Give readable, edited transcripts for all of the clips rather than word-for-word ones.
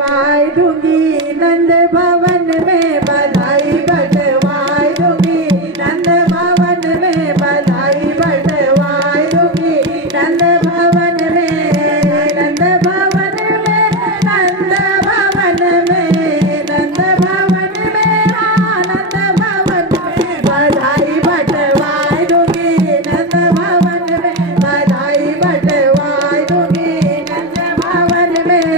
बटवाई दूंगी, नंद भवन में बधाई बटवाई दूंगी, नंद भवन में बधाई बटवाई दूंगी, नंद भवन में, नंद भवन में, नंद भवन में, नंद भवन में, नंद भवन में बधाई बटवाई दूंगी, नंद भवन में बधाई बटवाई दूंगी, नंद भवन में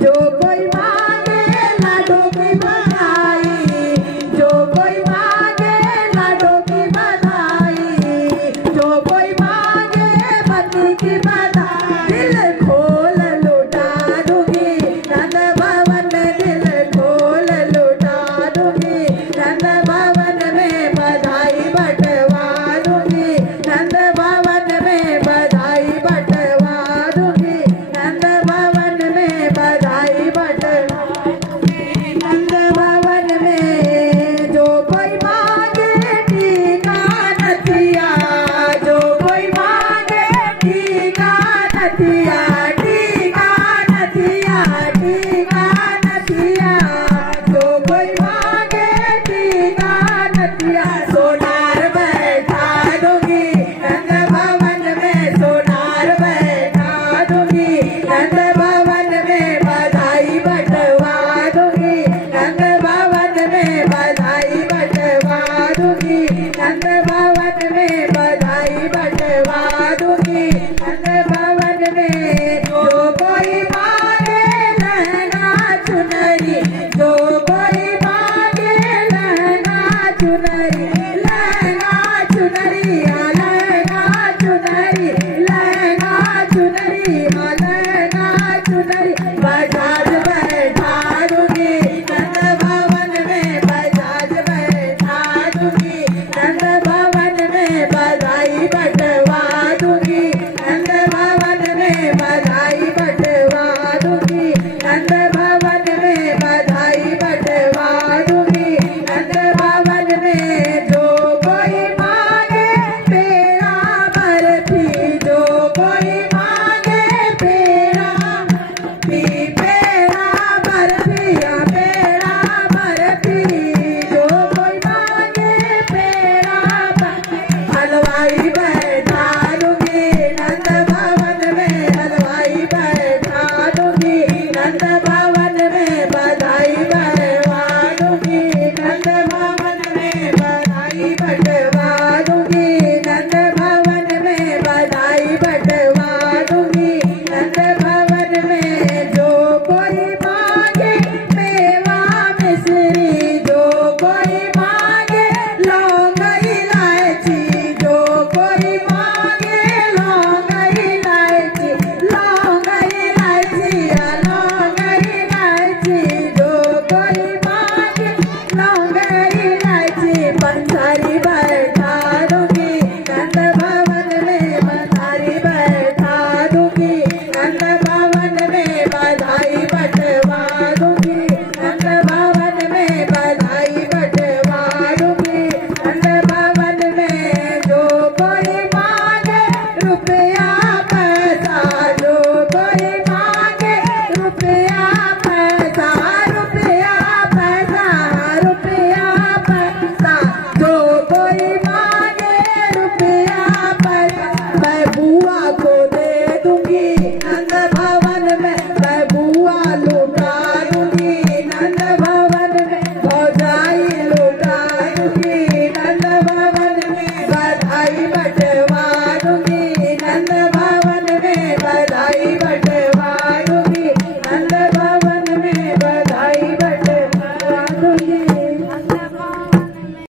जो कोई मांगे लाडों की बधाई, जो कोई मांगे लाडों की बधाई, जो कोई मांगे पति की बधाई, दिल खोल लुटा दूंगी, नंद भवन में दिल खोल लुटा दूंगी, नंद भवन में बधाई बटवा दूंगी, नंद भवन में बधाई बटवा दूंगी, नंद भवन में बधाई बटवा दूंगी, नंद भवन में जो कोई मांगे टीका नथिया, जो कोई मांगे टीका नथिया, टीका नथिया, टीका नथिया, जो कोई मांगे टीका नथिया, सोनार बैठा दूंगी, नंद भवन में सोनार बैठा दूंगी, नंद भवन में बधाई बटवा दूंगी, नंद भवन में बधाई बटवा दूंगी, नंद भवन में बधाई बटवा दूंगी, नंद भवन में जो कोई मांगे लहंगा चुनरी, जो कोई मांगे लहंगा चुनरी, लहंगा चुनरी, लहंगा चुनरी, लहंगा चुनरी, लहंगा चुनरी, बजाज बैठा दूंगी, नंद भवन में बजाज बैठा दूंगी, नंद भवन में बधाई बटवा दूंगी, नंद भवन में बधाई बटवा दूंगी, नंद भवन में बधाई बटवा दूंगी, नंद भवन में जो कोई मांगे पेड़ा बर्फी, जो कोई मांगे पेड़ा बर्फी, पेड़ा बर्फी, पेड़ा बर्फी, जो कोई मांगे पेड़ा बर्फी, हलवाई बैठा दूंगी, नंद भवन में हलवाई बैठा दूंगी, नंद भवन में बधाई बटवा दूंगी, नंद भवन में बधाई बटवा दूंगी, नंद भवन में बधाई बटवा दूंगी, नंद भवन में जो कोई मांगे मेवा मिश्री, जो कोई मांगे लौंग इलायची, जो कोई मांगे लौंग इलायची, लौंग इलायची, लौंग इलायची, जो कोई मांगे लौंग इलायची, पंसारी बैठा दूंगी, नंद भवन में पंसारी बैठा दूंगी, नंद भवन में बधाई बटवा दूंगी, नंद भवन में बधाई बटवा दूंगी, नंद भवन में जो कोई मांगे रुपया पैसा, जो कोई मांगे रुपया पैसा, रुपया पैसा, रुपया पैसा, जो कोई मांगे रुपया पैसा, मैं बुआ को दे दूंगी, नंद भवन में मैं बुआ लुटा